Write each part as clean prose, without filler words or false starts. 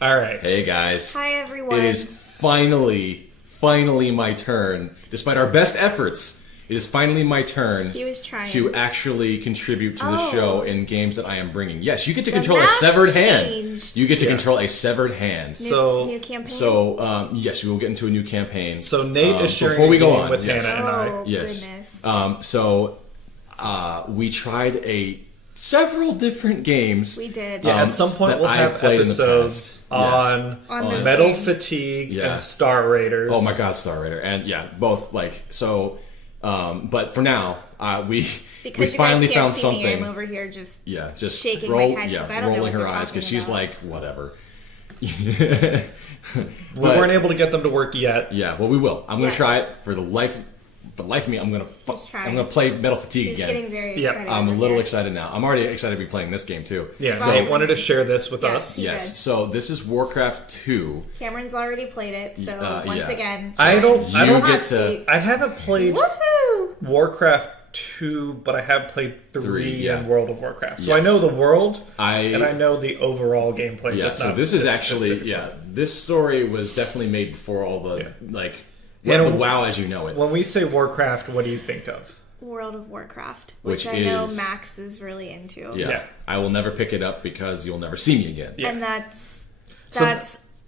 All right. Hey guys. Hi everyone. It is finally my turn. Despite our best efforts, it is finally my turn. He was trying to actually contribute to the show in games that I am bringing. Yes, you get to The control a map severed changed. hand. You get to control a severed hand. New campaign. So yes, we will get into a new campaign. So Nate is sharing before we go game on with yes. Hannah and I. Oh Yes. goodness. We tried several different games. We did. Yeah, at some point that we'll I have played in the episodes past. on those Metal games. Fatigue Yeah. and Star Raiders. Oh my God, Star Raider, and yeah, both like so. But for now, we Because finally you guys can't found see something. me, I'm over here just Just shaking roll, my head because I don't know rolling what her they're eyes talking because she's about. like whatever. We weren't able to get them to work yet. Yeah, well, we will. I'm gonna Yes. try it for the life of me. I'm gonna play Metal Fatigue He's again. getting very Yeah. excited. I'm a over little here. excited now. I'm already excited to be playing this game too. Yeah, So- Nate wanted to share this with Yes. us. He Yes. did. So this is Warcraft 2. Cameron's already played it, so once yeah. again, I don't You get hot to seat. I haven't played Woohoo! Warcraft 2, but I have played 3 yeah. and World of Warcraft. So I Yes. know the world, I- and I know the overall gameplay. Yeah. Just So not this is actually specifically. this story was definitely made before all the And the WoW as you know it. When we say Warcraft, what do you think of? World of Warcraft, Which which I know is- Max is really into. Yeah. Yeah. I will never pick it up because you'll never see me again. Yeah. And that's So-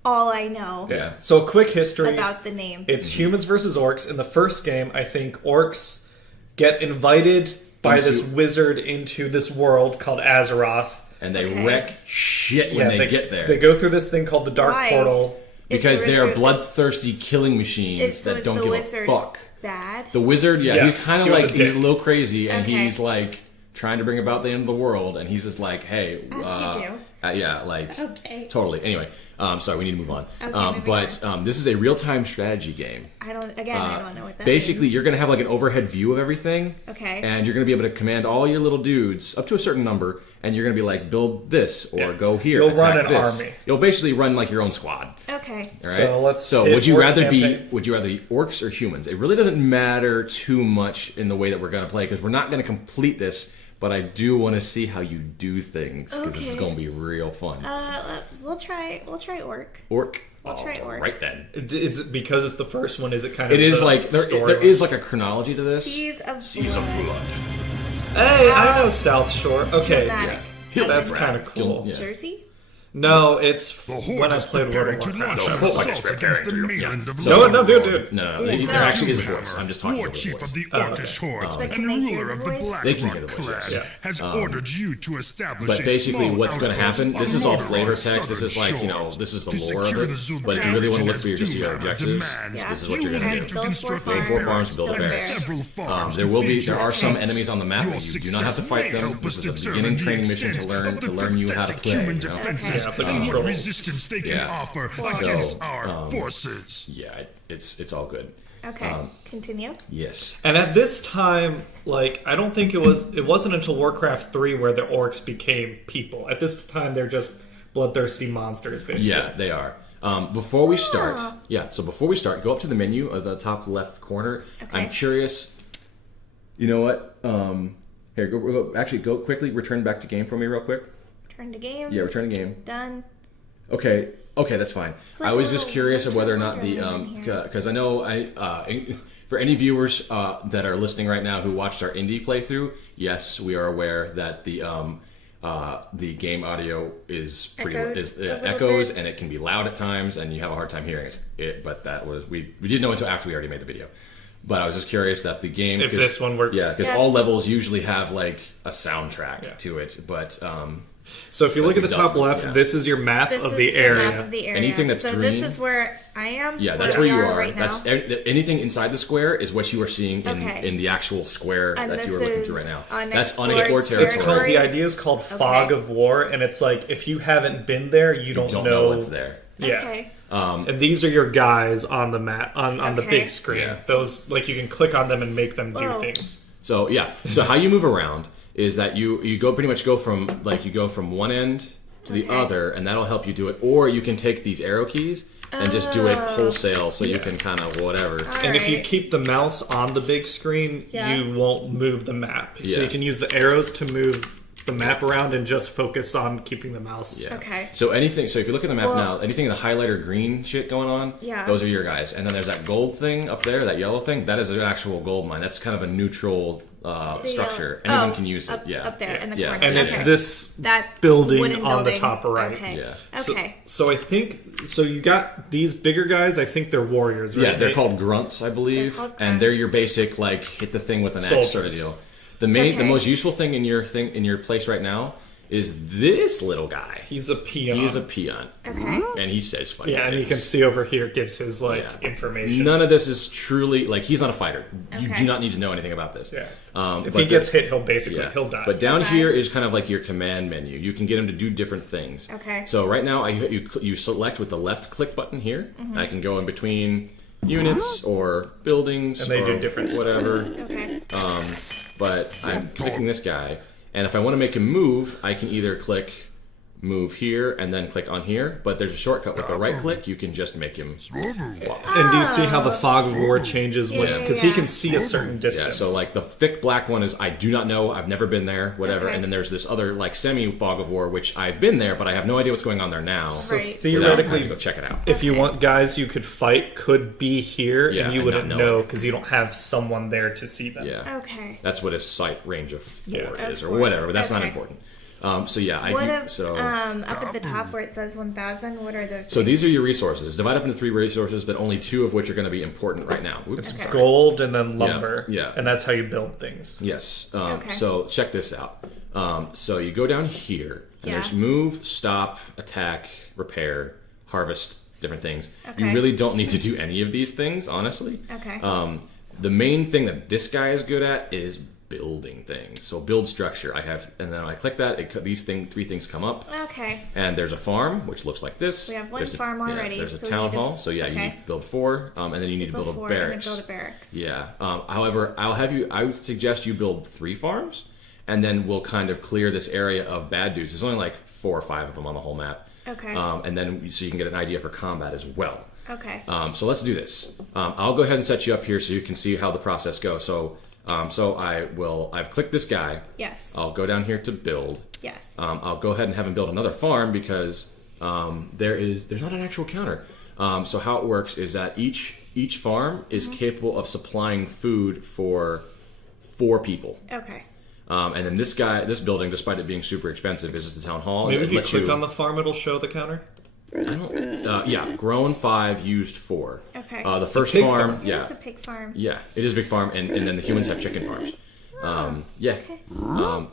all I know Yeah. So a quick history. about the name. It's humans versus orcs. In the first game, I think orcs get invited by Into- this wizard into this world called Azeroth. And they Okay. wreck shit when they get there. They go through this thing called the Dark Why? Portal. because Is they the are wizard- bloodthirsty killing machines so that is don't the give wizard a fuck. bad? The wizard, yeah, Yes, he's kind he of was like a he's a dick. little crazy, and Okay. he's like trying to bring about the end of the world, and he's just like, hey, As you do. yeah, like Okay. totally. Anyway, sorry, we need to move on. Okay, moving but this is a real-time strategy game. I don't know what that Basically, means. you're going to have like an overhead view of everything. Okay. And you're going to be able to command all your little dudes up to a certain number, and you're going to be like, build this or Yeah. go here. You'll attack run an this. army. You'll basically run like your own squad. Okay. All right? So let's So hit would you orc rather campaign. be orcs or humans? It really doesn't matter too much in the way that we're going to play because we're not going to complete this. But I do want to see how you do things because this is Okay. going to be real fun. We'll try orc. Orc. I'll try orc. Right then. Is it because it's the first one? Is it kind of? It is the like there story? is like a chronology to this. Seas of Seas of blood. blood. Hey, I know South Shore. Okay, Dramatic. Yeah. that's As in kind of cool. Yeah. Jersey? No, it's The when Horde I is played World preparing of to Warcraft. launch an assault against the mainland of No, London. dude. No, there actually is a voice. I'm just talking War over the chief voice. of the Orcish hordes But and can they hear ruler the of the voice? Black They can hear Rock the voice, clan yes. Yeah. has ordered you to establish But a basically, small what's going to outpost happen? This is all on flavor Mordor's text. This is southern like shores. this is the To lore of secure it. the Zul'Tan But if you really want to look for your just your Dunedain objectives, demands this is that what you're you going need to to do. construct Build a four barracks, farms, build a and barracks. several farms There to will be feed there your are some troops. enemies on the map, Your but you do not have to success fight may them. help This us is a determine beginning the training mission extent to of learn you how to pathetic play. human You know? defenses Yeah, the and what controls. resistance they can Yeah. offer So, against our forces. Yeah, it's all good. Okay. Continue. Yes. And at this time, like I don't think it wasn't until Warcraft 3 where the orcs became people. At this time, they're just bloodthirsty monsters, basically. Yeah, they are. Before we start, before we start, go up to the menu at the top left corner. Okay. I'm curious. You know what? Here, go quickly. Return back to game for me, real quick. Turn to game. Yeah, return to game. Done. Okay, that's fine. like I was a just little curious of whether or not winter the wonderland in here. because I know for any viewers that are listening right now who watched our indie playthrough, yes, we are aware that the game audio is Echoed a little echoes bit. and it can be loud at times and you have a hard time hearing it. But that was we didn't know until after we already made the video. But I was just curious that the game If this one works. yeah, because Yes. all levels usually have like a soundtrack Yeah. to it, but. So if you look at the top left, Yeah. this is your map This of is the area. map of the area. Anything that's so green- this is where I am. Yeah, that's where you we are. right now. That's anything inside the square is what you are seeing Okay. in the actual square And that this you are looking is through right now. unexplored That's unexplored territory. It's territory. called the idea is called Fog of War, and it's like if you haven't been there, you don't know what's there. Yeah. Okay. And these are your guys on the map on the Okay. big screen. Yeah. Those like you can click on them and make them do Whoa. things. So yeah, so how you move around is that you go pretty much go from one end to the Okay. other, and that'll help you do it. Or you can take these arrow keys and just do it wholesale, so you can kind of whatever. And if you Alright. keep the mouse on the big screen, Yeah. you won't move the map. Yeah. So you can use the arrows to move the map around and just focus on keeping the mouse. Yeah. Okay. So anything. So if you look at the map Well- now, anything in the highlighter green shit going on, Yeah. those are your guys. And then there's that gold thing up there, that yellow thing. That is an actual gold mine. That's kind of a neutral structure. Anyone can use it. Up, yeah. Up there in the Yeah. corner. And it's Okay. this That building wooden on the building. top right. Okay. Yeah. Okay. So I think you got these bigger guys. I think they're warriors, right? Yeah, they're called grunts, I believe, They're called and they're grunts. your basic like hit the thing with an axe Soldiers. sort of deal. The main, the Okay. most useful thing in your place right now is this little guy. He's a peon. He is a peon, Okay. and he says funny Yeah, and you things. can see over here it gives his Yeah. information. None of this is truly like he's not a fighter. You Okay. do not need to know anything about this. Yeah. but If he gets hit, he'll he'll die. But down Okay. here is kind of like your command menu. You can get him to do different things. Okay. So right now, you select with the left click button here. Mm-hmm. I can go in between units or buildings, And they or do different whatever. Okay. But I'm clicking this guy, and if I want to make him move, I can either click move here and then click on here. But there's a shortcut with the right click. You can just make him. And do you see how the fog of war changes when? Yeah, Because he yeah. can see a certain Yeah, distance. so like the thick black one is I do not know, I've never been there, whatever. Okay. And then there's this other like semi fog of war, which I've been there, but I have no idea what's going on there now. Right. Without having theoretically, to go check it out. if you want guys you could fight, could be here, Yeah, and you and wouldn't not know know it. because you don't have someone there to see them. Yeah, Okay. that's what his sight range of 4 Yeah. is, or Of 4. whatever. But that's not Okay. important. So yeah, I What do. if So up at the top where it says 1,000? What are those? so these are your resources. Divide up into 3 resources, but only 2 of which are going to be important right now. Oops, Okay. sorry. Gold and then lumber. yeah. And that's how you build things. Yes. Okay. So check this out. So you go down here, and Yeah. there's move, stop, attack, repair, harvest, different things. Okay. You really don't need to do any of these things, honestly. Okay. The main thing that this guy is good at is building things. So build structure. And then I click that. These 3 things come up. Okay. And there's a farm, which looks like this. We have one There's farm already, there's a so we town need to- hall. So yeah, you okay. need to build 4, and then you need to build a Before and then barracks. build a barracks. Yeah. However, I would suggest you build 3 farms, and then we'll kind of clear this area of bad dudes. There's only like 4 or 5 of them on the whole map. Okay. And then so you can get an idea for combat as well. Okay. So let's do this. I'll go ahead and set you up here so you can see how the process goes. So I've clicked this guy. Yes. I'll go down here to build. Yes. I'll go ahead and have him build another farm because there's not an actual counter. So how it works is that each farm is capable of supplying food for 4 people. Okay. And then this building, despite it being super expensive, is just the town hall. Maybe and if it you lets click on the farm, it'll show the counter. yeah, grown 5, used 4. Okay. The first pig farm, farm. yeah, It's a pig farm. yeah, it is a big farm, and then the humans have chicken farms. Yeah. Okay.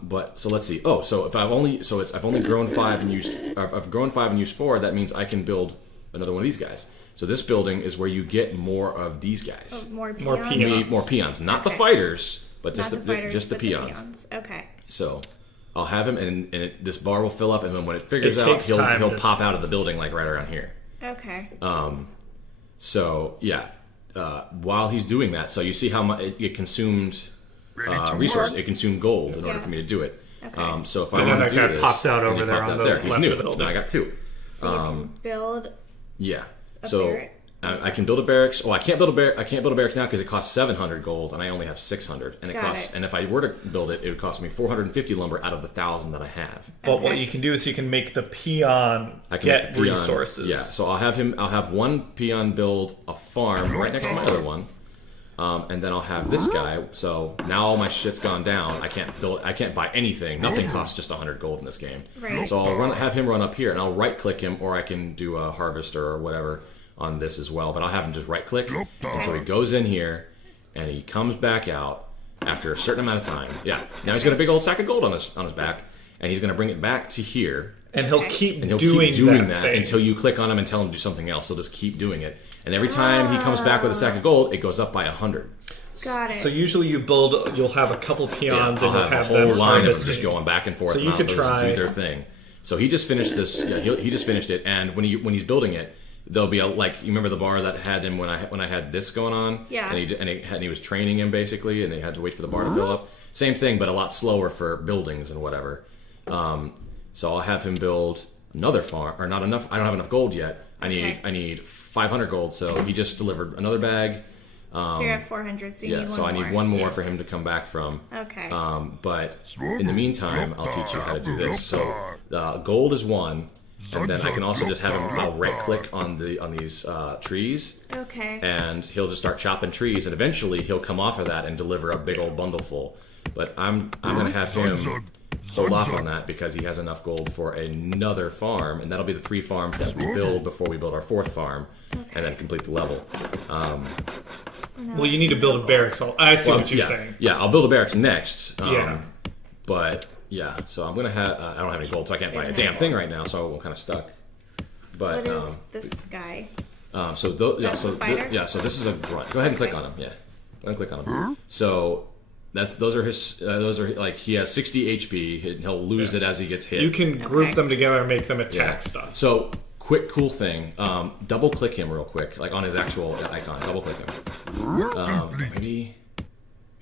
But so let's see. Oh, so if I've only grown 5 and used. I've grown 5 and used 4. That means I can build another one of these guys. So this building is where you get more of these guys. Oh, more peons. More peons. More peons, not the Okay. fighters, but just Not the fighters, just the but peons. Okay. So I'll have him, and this bar will fill up, and then when it figures It out, takes time he'll to- pop out of the building like right around here. Okay. So yeah, while he's doing that, so you see how much it consumed resources. It consumed gold in order Yeah. for me to do it. Okay. So if I And then want to that do guy this, popped out and over he there popped on out the there. He's left new. of the building. Now I got 2. So you can build. Yeah. A So barrack? I can build a barracks. Oh, I can't build a barracks now because it costs 700 gold, and I only have 600. And Got it. And if I were to build it, it would cost me 450 lumber out of the 1,000 that I have. But what Okay. you can do is you can make the peon I can get make the peon- resources. Yeah. So I'll have one peon build a farm right next to my other one. And then I'll have this guy. So now all my shit's gone down. I can't buy anything. Nothing costs just 100 gold in this game. Right. So I'll have him run up here, and I'll right click him, or I can do a harvester or whatever on this as well. But I'll have him just right click, and so he goes in here, and he comes back out after a certain amount of time. Yeah. Now he's got a big old sack of gold on his back, and he's going to bring it back to here. And he'll Okay. keep And he'll doing, keep doing that that thing. until you click on him and tell him to do something else. He'll just keep doing it. And every time he comes back with a sack of gold, it goes up by 100. Got it. So usually you'll have a couple peons I'll and you'll have a have whole them line of them harvesting. just going back and forth. So and you I'll could just try- do their thing. So he just finished this. Yeah, he just finished it. And when he's building it, there'll be you remember the bar that had him when I had this going on. Yeah. And he was training him basically, and they had to wait for the bar to fill up. Same thing, but a lot slower for buildings and whatever. So I'll have him build another farm, or not enough. I don't have enough gold yet. I need 500 gold. So he just delivered another bag. So you're at 400, so you Yeah, need so one I more. need one more for him to come back from. Okay. But in the meantime, I'll teach you how to do this. So gold is 1, and then I can also just have him. I'll right-click on these trees, Okay. and he'll just start chopping trees, and eventually he'll come off of that and deliver a big old bundle full. But I'm gonna have him hold off on that because he has enough gold for another farm, and that'll be the 3 farms that we build before we build our 4th farm, and then complete the level. Well, you need to build a barracks. I see what you're yeah, saying. Yeah, I'll build a barracks next. Yeah. But yeah, so I'm gonna have. I don't have any gold, so I can't buy a damn thing right now. So I'm kind of stuck. But What is this guy? so That's the fighter? so this is a grunt. Go ahead and click on him. Yeah, go ahead and click on him. So those are like he has 60 HP. And he'll lose it as he gets hit. You can group Okay. them together and make them Yeah. attack stuff. So quick, cool thing. Double click him real quick, like on his actual icon. Double click him.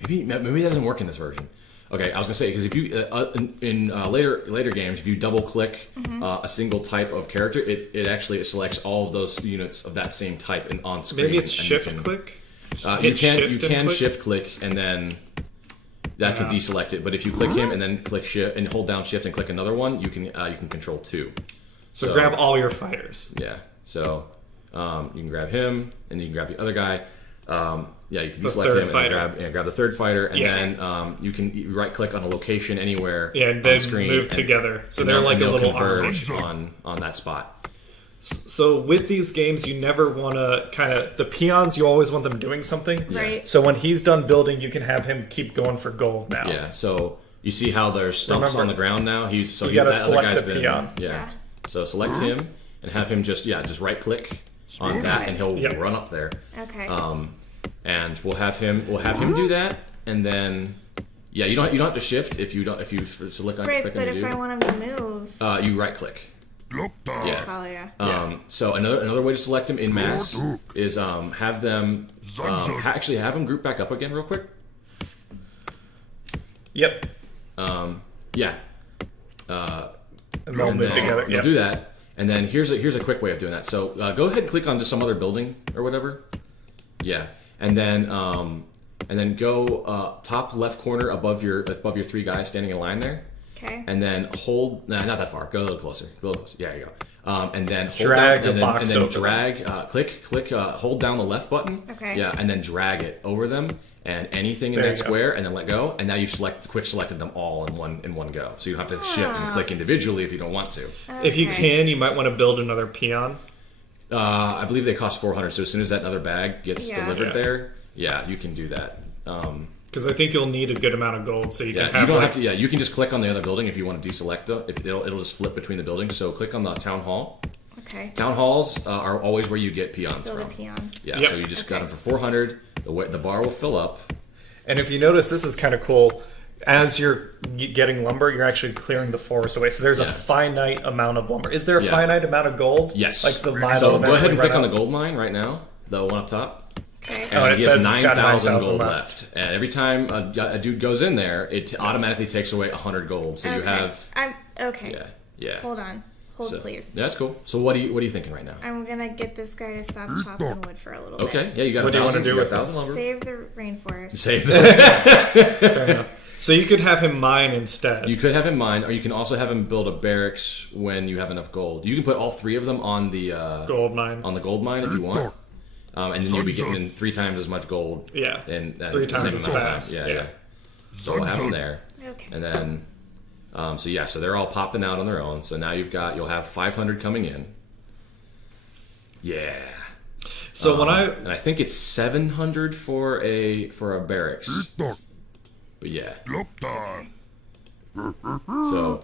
Maybe that doesn't work in this version. Okay, I was gonna say because if you in later games, if you double click a single type of character, it actually selects all of those units of that same type on screen. Maybe it's and shift click. You Hit can shift and click? shift click and then that can deselect it. But if you click him and then click shift and hold down shift and click another one, you can control 2. So grab all your fighters. Yeah, so you can grab him, and you can grab the other guy. Yeah, you can deselect third him fighter. and grab the 3rd fighter, and Yeah. then you can right-click on a location anywhere Yeah, and on then screen move and- together. So and they're they'll- like and a they'll little converge army. on that spot. So with these games, you never want to kind of the peons. You always want them doing something. Right. So when he's done building, you can have him keep going for gold now. Yeah, so you see how there's stumps Remember, on the ground now. you gotta that other select guy's the been peon. Yeah. So select him and have him just right-click on that, and he'll Yep. run up there. Okay. And we'll have him do that, and then you don't have to shift if you select Right, click but on if I want him to move, you right click. Yeah. follow you. So another way to select him in mass is have them actually have them group back up again real quick. Yep. Yeah. And they'll And move then together. we'll Yep. do that, and then here's a quick way of doing that. So go ahead and click on just some other building or whatever. Yeah, and then go top left corner above your 3 guys standing in line there. Okay. And then hold, not that far. Go a little closer. Yeah, you go. And then hold Drag down, the and then, box and then over. drag, click, hold down the left button. Okay. Yeah, and then drag it over them and anything in There that you go. square, and then let go. And now you've selected them all in one go. So you don't have to shift and click individually if you don't want to. If you Okay. can, you might want to build another peon. I believe they cost 400. So as soon as that other bag gets Yeah. delivered Yeah. there, yeah, you can do that. Because I think you'll need a good amount of gold, so you Yeah, can have you don't like, have to. Yeah, you can just click on the other building if you want to deselect it. If it'll just flip between the buildings. So click on the town hall. Okay. Town halls are always where you get peons Build a from. peon. Yeah, Yep. so you just got Okay. them for 400. The bar will fill up. And if you notice, this is kind of cool. As you're getting lumber, you're actually clearing the forest away. So there's a Yeah. finite amount of lumber. Is there a Yeah. finite amount of gold? Yes. Like the mine So will go ahead eventually and click run on the out? gold mine right now, the one up top. Okay. And Oh, it he says has it's got 9,000 9,000 gold left. left. And every time a dude goes in there, it automatically takes away 100 gold. So you Okay. have I'm okay. yeah. Hold on. Hold, So, please. Yeah, that's cool. So what are you thinking right now? I'm gonna get this guy to stop chopping wood for a little Okay, yeah, you got What do you 1,000. wanna do got with it? 1,000 bit. lumber. Save the rainforest. Save that. So you could have him mine instead. You could have him mine, or you can also have him build a barracks when you have enough gold. You can put all 3 of them on the Gold mine. on the gold mine if you want, and then you'll be getting in 3 times as much gold. Yeah. And 3 times as fast. Yeah, Yeah. yeah. So we'll have them there, Okay. and then so they're all popping out on their own. So now you'll have 500 coming in. Yeah. So when And I think it's 700 for a barracks. But yeah. So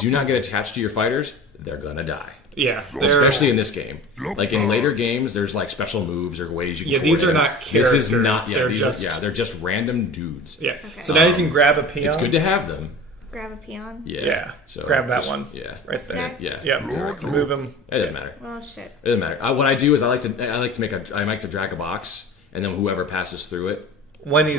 do not get attached to your fighters. They're gonna die. yeah, they're, Especially in this game. Like in later games, there's like special moves or ways you can Yeah, these coordinate are them. not This is characters. not. Yeah, They're they're just random dudes. yeah. Okay. So now you can grab a peon. It's good to have them. Grab a peon. Yeah. Yeah. So grab that just- one. Yeah. Right there. Okay. Yeah. Yep. Move him. It doesn't matter. Well, shit. It doesn't matter. What I do is I like to drag a box, and then whoever passes through it. When he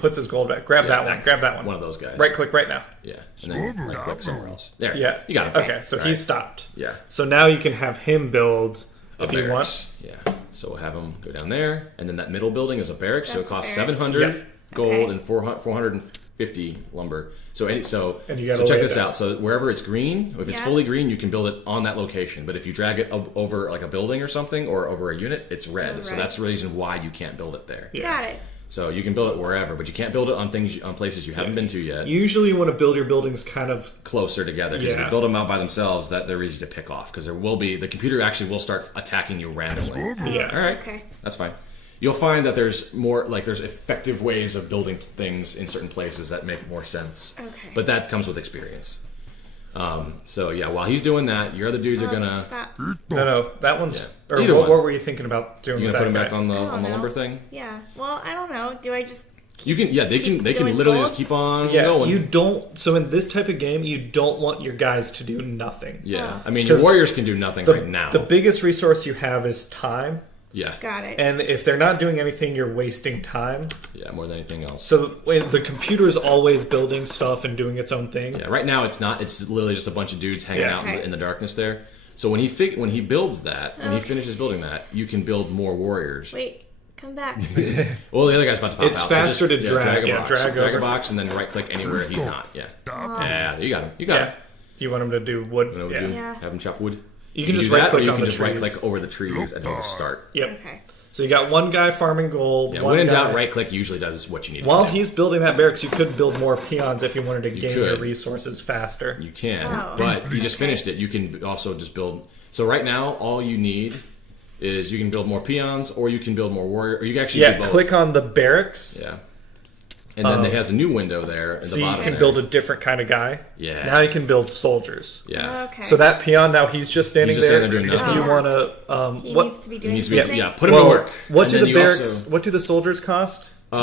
puts his gold back, grab that one. Grab that one. One of those guys. Right click right now. Yeah. And then right click somewhere else. There. Yeah. You got it. Okay, so All he's right. stopped. Yeah. So now you can have him build A if you want. barracks. Yeah. So we'll have him go down there, and then that middle building is a barracks, so it That's a costs barracks. 700 Yep. gold Okay. and 450 lumber. So And you so gotta check lay this it out. So wherever it's green, if it's Yeah. fully green, you can build it on that location. But if you drag it over like a building or something, or over a unit, it's red. Oh, So red. that's the reason why you can't build it there. Yeah. Got it. So you can build it wherever, but you can't build it on places you haven't been to yet. Usually, you want to build your buildings kind of Closer together, because if Yeah. you build them out by themselves, that they're easy to pick off, because the computer actually will start attacking you randomly. yeah. All right, Okay. that's fine. You'll find that there's effective ways of building things in certain places that make more sense. Okay. But that comes with experience. So yeah, while he's doing that, your other dudes are gonna. Stop. No, that one's. Yeah. Or Either what, one. what were you thinking about doing You with gonna put that him guy? back on the I don't lumber know. thing? Yeah. Well, I don't know. Do I just? You can. Yeah, they can doing literally gold? just keep on Yeah, going. you don't. So in this type of game, you don't want your guys to do nothing. Yeah, Oh. I mean your 'Cause warriors can do nothing right now. The biggest resource you have is time, Yeah, Got it. and if they're not doing anything, you're wasting time. yeah, more than anything else. So the computer's always building stuff and doing its own thing. Yeah, right now it's not. It's literally just a bunch of dudes hanging Yeah. out Okay. in the darkness there. So when he builds that, when he Okay. finishes building that, you can build more warriors. Wait. Come back. Well, the other guy's about to pop It's out. so faster just, to drag, a yeah, box. drag a over. box, and then right click anywhere he's not. Yeah, Oh. yeah, you got him. You got Yeah. him. Do you want him to do wood? You know what Yeah. we do? Yeah. Have him chop wood. You can just do that, right-click or you on can the just right trees. click over the trees and he'll just start. Yep. Okay. So you got one guy farming gold. Yeah, one when in guy... doubt, right click usually does what you need. While to do. he's building that barracks, you could build more peons if you wanted to gain your could. resources faster. You can, Oh. but you just Okay. finished it. You can also just build. So right now, all you need is you can build more peons, or you can build more warrior, or you can actually do Yeah, both. click on the barracks, Yeah, and then it has a new window there at so the you bottom. can there. build a different kind of guy. Yeah. Now you can build soldiers. Yeah, Okay. So that peon now he's just standing He's just there. standing there doing If nothing. you want to, He what? needs to be He doing needs to be, something. yeah, put him Well, to work. what And do then the you barracks? also- What do the soldiers cost? like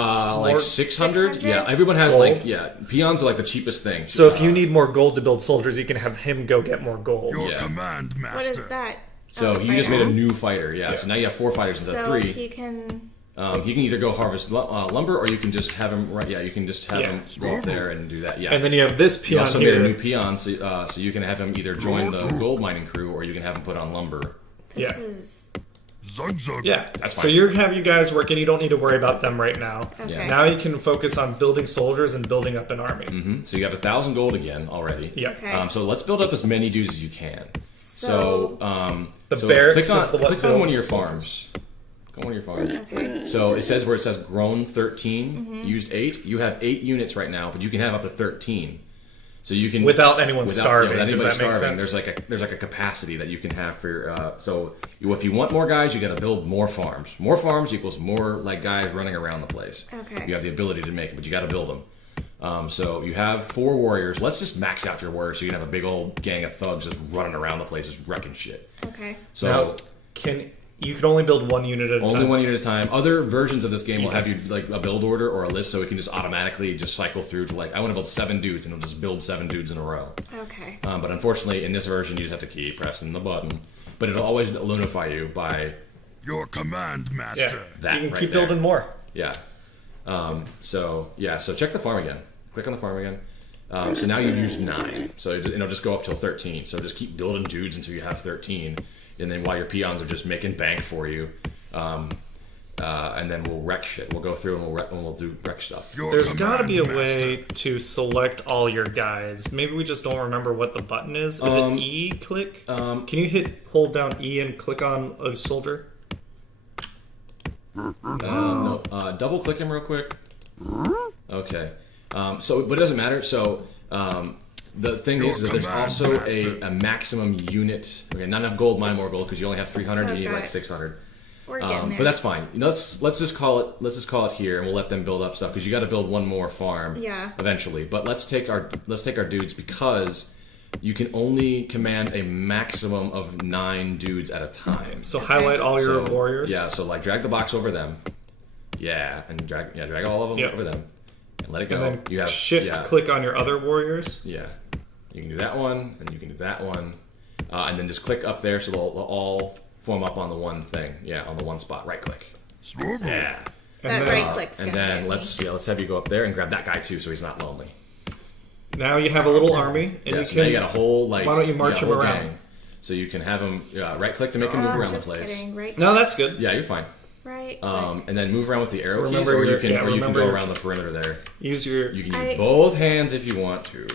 More- 600. 600? Yeah, everyone has Gold? like peons are like the cheapest thing. So if you need more gold to build soldiers, you can have him go get more gold. Your Yeah. command master. What is that? So Oh, you just made fighter. a new fighter. Yeah. So now you have 4 fighters instead of So 3. he can. He can either go harvest lumber, or you can just have him. Right, yeah, you can just have Yeah. him go up there and do that. Yeah. And then you have this you peon also here. made a new peon, so you can have him either join the gold mining crew, or you can have him put on lumber. Yeah. This is. Zug zug. Yeah, That's so fine. you have you guys working. You don't need to worry about them right now. Okay. Now you can focus on building soldiers and building up an army. So you have 1,000 gold again already. Yeah. Okay. So let's build up as many dudes as you can. So, The so barracks click on, is the what click on one of builds your farms. Click on one of your farms. Okay. So it says where it says grown 13, Mm-hmm. used 8. You have 8 units right now, but you can have up to 13. So you can without anyone starving. without Does anybody that make starving. sense? There's like a capacity that you can have for your. If you want more guys, you got to build more farms. More farms equals more like guys running around the place. Okay. You have the ability to make it, but you got to build them. So you have 4 warriors. Let's just max out your warriors so you can have a big old gang of thugs just running around the place, just wrecking shit. Okay. So Now, you can only build one unit at a only time. one unit at a time. Other versions of this game will have you like a build order or a list, so it can just automatically just cycle through to like I want to build 7 dudes, and it'll just build 7 dudes in a row. Okay. But unfortunately, in this version, you just have to keep pressing the button. But it'll always notify you by Your command Yeah, master. that you can right keep there. building more. yeah. So check the farm again. Click on the farm again. So now you use 9. So it'll just go up till 13. So just keep building dudes until you have 13, and then while your peons are just making bank for you, and then we'll wreck shit. We'll go through and we'll do wreck stuff. Your There's got to be a command way master. to select all your guys. Maybe we just don't remember what the button is. Is it E click? Can you hold down E and click on a soldier? No, double click him real quick. Okay. But it doesn't matter. So the thing is that there's command also master. a maximum unit. Okay, not enough gold, mine more gold because you only have 300. Oh, You need got like it. 600. We're getting there. But that's fine. Let's just call it here, and we'll let them build up stuff because you got to build one more farm. Yeah. Eventually, but let's take our dudes because you can only command a maximum of 9 dudes at a time. So highlight all your So, warriors. Yeah, so like drag the box over them. Yeah, and drag all of them Yep. over them, and let it go. And then you have shift yeah, click on your other warriors. Yeah, you can do that one, and you can do that one, and then just click up there so they'll all form up on the one thing. Yeah, on the one spot. Right click. Swivel. Yeah. that and then- right click's And gonna then get let's have you go up there and grab that guy too, so he's not lonely. Now you have a little army, and Yeah, you so can. now you got a whole like. Why don't you march got a him whole around? gang. So you can have him right click to make him move around the Just place. kidding. Right. No, that's good. Yeah, you're fine. Right. And then move around with the arrow Remember keys, or your- you can yeah, or you can remember go your- around the perimeter there. Use your. You can use both hands if you want to.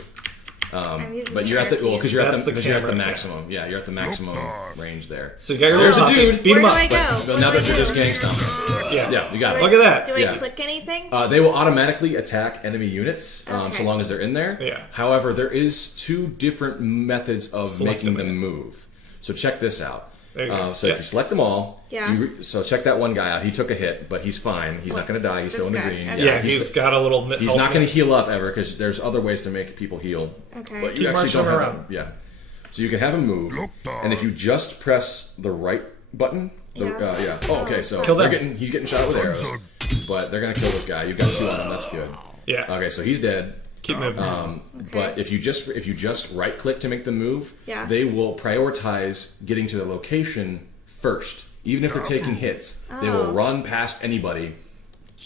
I'm using But the you're at the arrow because keys. you're at That's the the because you're at the camera, yeah. maximum. Yeah, you're at the maximum range there. So you got your There's a little dude. Beat him Where up. do I go? But What now do that I you're just do? gang stomping. Yeah. Yeah, you got it. Look at that. Do I Yeah. click anything? They will automatically attack enemy units so Okay. long as they're in there. Yeah. However, there is two different methods of Select making them them in. move. So check this out. There you go. So if Yeah. you select them all, Yeah. so check that one guy out. He took a hit, but he's fine. He's not going to die. He's This still in the guy. green. Okay. Yeah, he's got a little. He's not going to heal up ever because there's other ways to make people heal. Okay. But you Keep actually marching don't have around. Yeah. So you can have him move, and if you just press the right button, Yeah. Oh, okay. So Kill them. he's getting shot with arrows, but they're going to kill this guy. You've got 2 on him. That's good. Yeah. Okay, so he's dead. Keep moving. But if you just right click to make them move, Yeah. they will prioritize getting to the location first. Even if they're taking hits, they will run past anybody.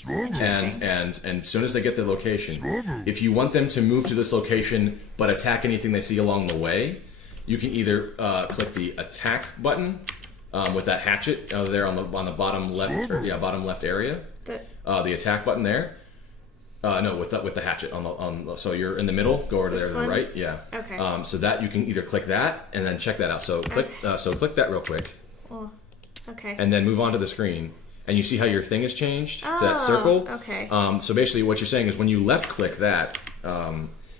Interesting. And as soon as they get the location, if you want them to move to this location but attack anything they see along the way, you can either click the attack button with that hatchet there on the bottom left, bottom left area. The attack button there. No, with the hatchet on the so you're in the middle. Go over there This to the one? right. Yeah. Okay. So that you can either click that and then check that out. So click that real quick, Oh, okay. and then move on to the screen. And you see how your thing has changed to Oh, that circle. okay. So basically, what you're saying is when you left click that,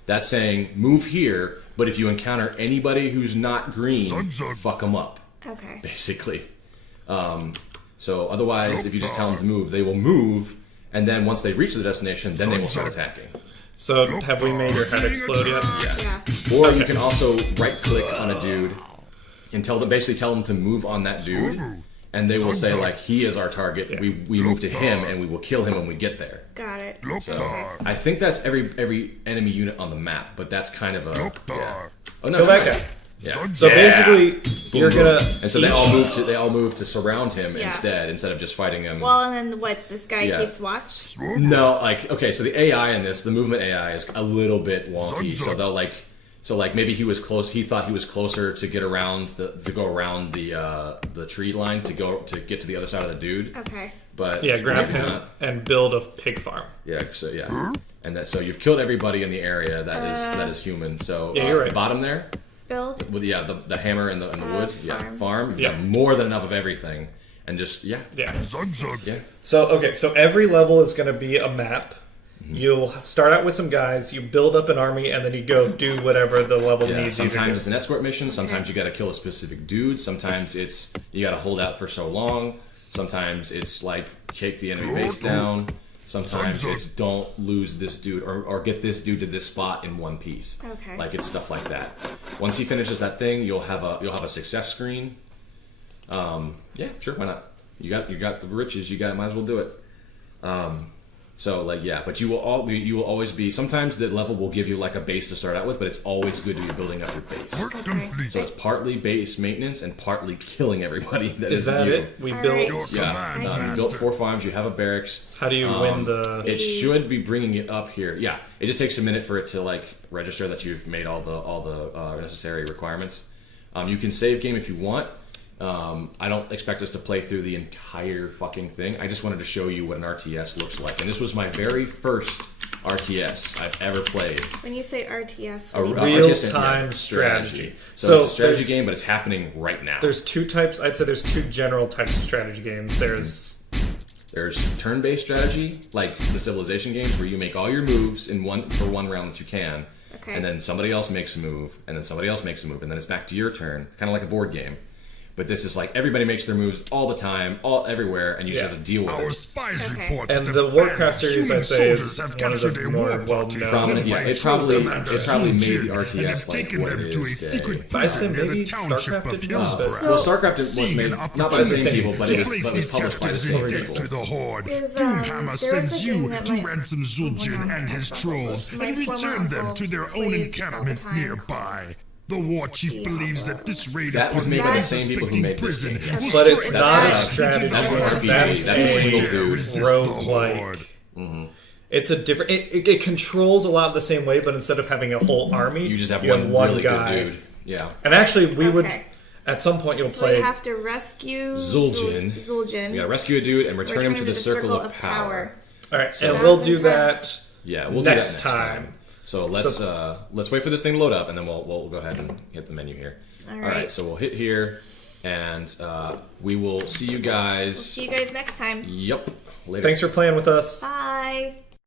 that's saying move here. But if you encounter anybody who's not green, fuck them up. Okay. Basically. So otherwise, if you just tell them to move, they will move. And then once they reach the destination, then they will start attacking. So have we made your head explode yet? Yeah. Or you can also right click on a dude and basically tell them to move on that dude. And they will say like, he is our target. We move to him and we will kill him when we get there. Got it. So Okay. I think that's every enemy unit on the map, but that's kind of a Oh no, Kill that no, guy. Yeah. So basically, you're Boom, boom. gonna. And so they all move to surround him Yeah. instead of just fighting him. Well, and then what? This guy Yeah. keeps watch. No, like okay, so the AI in this, the movement AI is a little bit wonky. So they'll like maybe he was close. He thought he was closer to get around to go around the tree line to get to the other side of the dude. Okay. But Yeah, grab maybe him not. and build a pig farm. Yeah, and so you've killed everybody in the area that is human. So Yeah, you're right. the bottom there. Build. With the hammer and the wood, farm. Yeah. You've got more than enough of everything, and just yeah. Yeah. Yeah. So every level is going to be a map. You'll start out with some guys, you build up an army, and then you go do whatever the level Yeah, needs you to sometimes do. it's an escort mission. Sometimes you got to kill a specific dude. Sometimes it's you got to hold out for so long. Sometimes it's like take the enemy base down. Sometimes it's don't lose this dude or get this dude to this spot in one piece. Okay. Like it's stuff like that. Once he finishes that thing, you'll have a success screen. Yeah, sure, why not? You got the riches. Might as well do it. So like yeah, but you will always be. Sometimes the level will give you like a base to start out with, but it's always good to be building up your base. Okay. So it's partly base maintenance and partly killing everybody. Is that you. it? We All built. right. Yeah, you built 4 farms. You have a barracks. How do you win the? It should be bringing it up here. Yeah, it just takes a minute for it to like register that you've made all the necessary requirements. You can save game if you want. I don't expect us to play through the entire fucking thing. I just wanted to show you what an RTS looks like, and this was my very first RTS I've ever played. When you say RTS, A what do you mean? Real-time strategy. So it's a strategy there's- game, but it's happening right now. There's two types. I'd say there's two general types of strategy games. There's There's turn-based strategy, like the Civilization games, where you make all your moves in one round that you can, Okay. and then somebody else makes a move, and then somebody else makes a move, and then it's back to your turn, kind of like a board game. But this is like everybody makes their moves all the time, everywhere, and you just Yeah. have to deal with Our it. spies Okay. report and that the a Warcraft band of series, I human say, is soldiers have one of captured the a more war party well-known. Prominent, yeah. It probably made the RTS like taken what them it to a is secret today. But I'd say prison near maybe the township StarCraft of did not, but- Hillsborough. Well, StarCraft was Seeing made an not by the same people, but opportunity it to was place these published by the captives same in debt people. to the Horde. Is, Doomhammer there was sends a you game that to my- ransom Zul'jin and his trolls My and former return them uncle to their own played all the encampment time. nearby. The war chief believes that this raid That was upon made by the the same people who made this prison game. will But it's strike not a back strategy into That's the an heart. RPG. That's a single dude. Resist the roguelike. Horde. It's a different. It controls a lot the same way, but instead of having a whole army, You just have one one really guy. good dude. Yeah. And actually, we would. Okay. At some point, you'll So play. we have to rescue Zul'jin. Zul'jin. We gotta rescue a dude and return him to the circle of power. All right, So- and we'll do Sounds that. intense. Yeah, we'll Next do that next time. So let's wait for this thing to load up, and then we'll go ahead and hit the menu here. All All right. right, so we'll hit here, and we will see you guys. See you guys next time. Yep. Later. Thanks for playing with us. Bye.